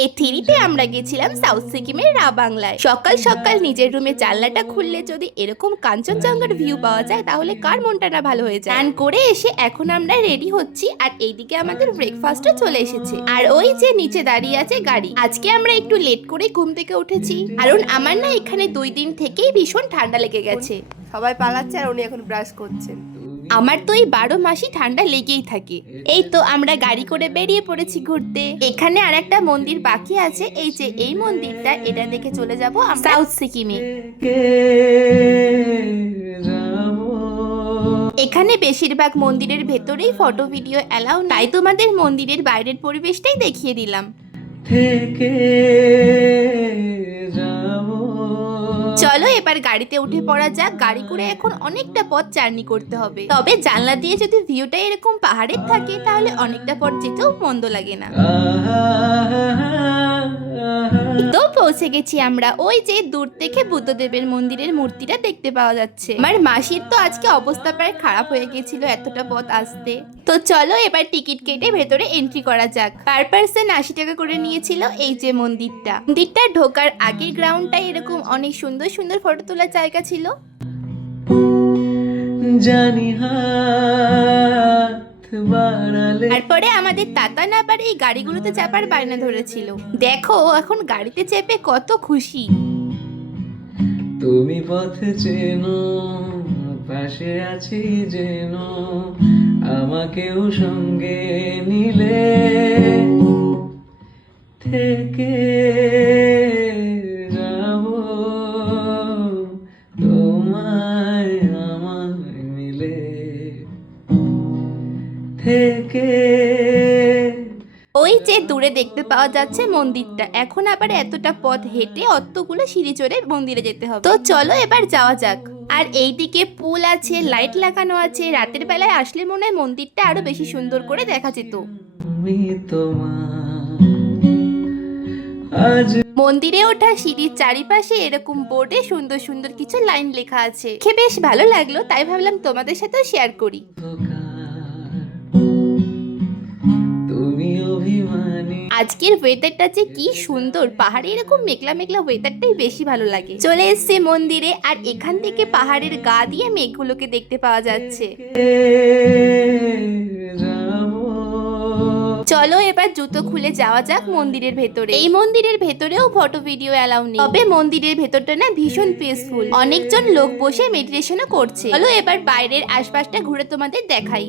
Day 3-তে আমরা গেছিলাম south সিকিমের রা বাংলায়। সকাল সকাল নিজের রুমে জানলাটা খুললে যদি এরকম কাঞ্চনজঙ্ঘার ভিউ পাওয়া যায় তাহলে কার মনটা না ভালো হয়ে যায়। স্নান করে এসে এখন আমরা রেডি হচ্ছি আর এইদিকে আমাদের ব্রেকফাস্টও চলে এসেছে। আর ওই যে নিচে দাঁড়িয়ে আছে গাড়ি। আজকে আমরা একটু লেট করে ঘুম থেকে উঠেছি, কারণ আমার না এখানে 2 দিন থেকেই ভীষণ ঠান্ডা লেগে গেছে। সবাই পালাচ্ছে আর উনি এখন ব্রাশ করছেন। আমার তো এই 12 মাসই ঠান্ডা লেগেই থাকে। এই তো আমরা গাড়ি করে বেরিয়ে পড়েছি ঘুরতে। এখানে আর একটা মন্দির বাকি আছে, এই যে এই মন্দিরটা, এটা দেখে চলে যাব সাউথ সিকিমে। এখানে বেশিরভাগ মন্দিরের ভেতরেই ফটো ভিডিও অ্যালাউ, তাই তোমাদের মন্দিরের বাইরের পরিবেশটাই দেখিয়ে দিলাম। চলো এবার গাড়িতে উঠে পড়া যাক। গাড়ি করে এখন অনেকটা পথ জার্নি করতে হবে, তবে জানলা দিয়ে যদি ভিউটা এরকম পাহাড়ের থাকে তাহলে অনেকটা পথ যেতেও মন্দ লাগে না। তো পৌঁছে গেছি আমরা। ওই যে দূর থেকে বুদ্ধদেবের মন্দিরের মূর্তিটা দেখতে পাওয়া যাচ্ছে। আমার মাসির তো আজকে অবস্থা প্রায় খারাপ হয়ে গেছিল এতটা পথ আসতে। তো চলো এবার টিকিট কেটে ভেতরে এন্ট্রি করা যাক। পার পার্সন 80 টাকা করে নিয়েছিল। এই যে মন্দিরটা ঢোকার আগের গ্রাউন্ডটা এরকম অনেক সুন্দর সুন্দর ফটো তোলার জায়গা ছিল। তারপরে আমাদের তাতা না পারে এই গাড়িগুলোতে চাপার বায়না ধরেছিল। দেখো এখন গাড়িতে চেপে কত খুশি। তুমি পথ চেনো, পাশে আছি যেন, আমাকেও সঙ্গে নিলে থেকে যাব তোমায় আমায় মিলে থেকে। ওই যে দূরে দেখতে পাওয়া যাচ্ছে মন্দিরটা। এখন আবার এতটা পথ হেঁটে অতগুলো সিঁড়ি চড়ে মন্দিরে যেতে হবে। তো চলো এবার যাওয়া যাক। আর এইদিকে পুল আছে, লাইট লাগানো আছে। রাতের বেলায় আসলে মনে হয় মন্দিরটা আরো বেশি সুন্দর করে দেখা যেত। মন্দিরে ওঠা সিঁড়ির চারিপাশে এরকম বোর্ডে সুন্দর সুন্দর কিছু লাইন লেখা আছে। দেখে বেশ ভালো লাগলো, তাই ভাবলাম তোমাদের সাথেও শেয়ার করি। আজকের ওয়েদারটা যে কি সুন্দর, পাহাড়ে এরকম মেঘলা মেঘলা ওয়েদারটাই বেশি ভালো লাগে। চলে এসছে মন্দিরে, আর এখান থেকে পাহাড়ের গা দিয়ে মেঘগুলোকে দেখতে পাওয়া যাচ্ছে। চলো এবার জুতো খুলে যাওয়া যাক মন্দিরের ভেতরে। এই মন্দিরের ভেতরেও ফটো ভিডিও অ্যালাউ নেই, তবে মন্দিরের ভেতরটা না ভীষণ পিসফুল। অনেকজন লোক বসে মেডিটেশনও করছে। চলো এবার বাইরের আশপাশটা ঘুরে তোমাদের দেখাই।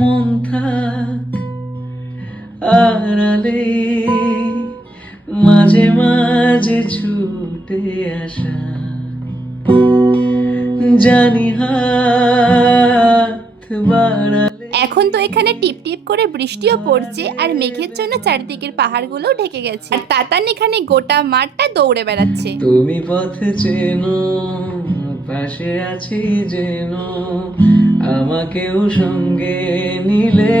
মন থাক আড়ালে, মাঝে মাঝে ছুটে আসা, জানি হাত বাড়ালে। এখন তো এখানে টিপ টিপ করে বৃষ্টিও পড়ছে, আর মেঘের জন্য চারিদিকের পাহাড়গুলো ঢেকে গেছে। আর তাতান এখানে গোটা মাঠটা দৌড়ে বেড়াচ্ছে। তুমি পথ চেনো, পাশে আছি যেন, আমাকেও সঙ্গে নিলে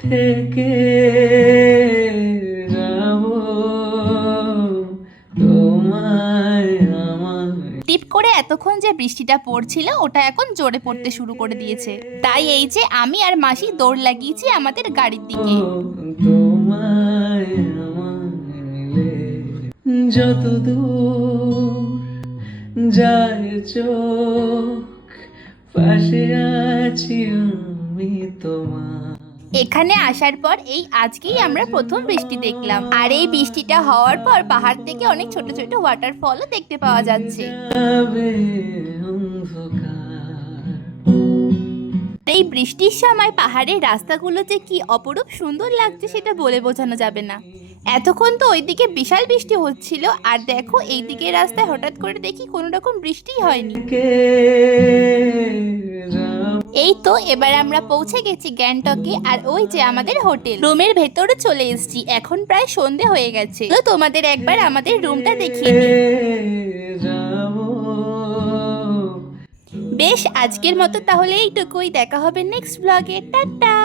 থেকে যাব তোমায় আমায়। টিপ করে এতক্ষণ যে বৃষ্টিটা পড়ছিল ওটা এখন জোরে পড়তে শুরু করে দিয়েছে। তাই এই যে আমি আর মাসি দৌড় লাগিয়েছি আমাদের গাড়ির দিকে। তোমায় আমায় মিলে যত দূর যায় চোখ, পাশে আছি আমি তোমার। এখানে আসার পর এই আজকেই আমরা প্রথম বৃষ্টি দেখলাম, আর এই বৃষ্টিটা হওয়ার পর পাহাড় থেকে অনেক ছোট ছোট ওয়াটারফলও দেখতে পাওয়া যাচ্ছে। এই বৃষ্টির সময় পাহাড়ের রাস্তাগুলো যে কি অপরূপ সুন্দর লাগছে সেটা বলে বোঝানো যাবে না। এতক্ষণ তো ওইদিকে বিশাল বৃষ্টি হচ্ছিল, আর দেখো এইদিকে রাস্তায় হঠাৎ করে দেখি কোনো রকম বৃষ্টিই হয়নি। এই তো এবার আমরা পৌঁছে গেছি গ্যাংটকে, আর ওই যে আমাদের হোটেল। রুমের ভেতরে চলে এসেছি। এখন প্রায় সন্ধে হয়ে গেছে। তো তোমাদের একবার আমাদের রুমটা দেখিয়ে দিই। বেশ, আজকের মতো তাহলে এইটুকুই। দেখা হবে নেক্সট ব্লগে। টাটা।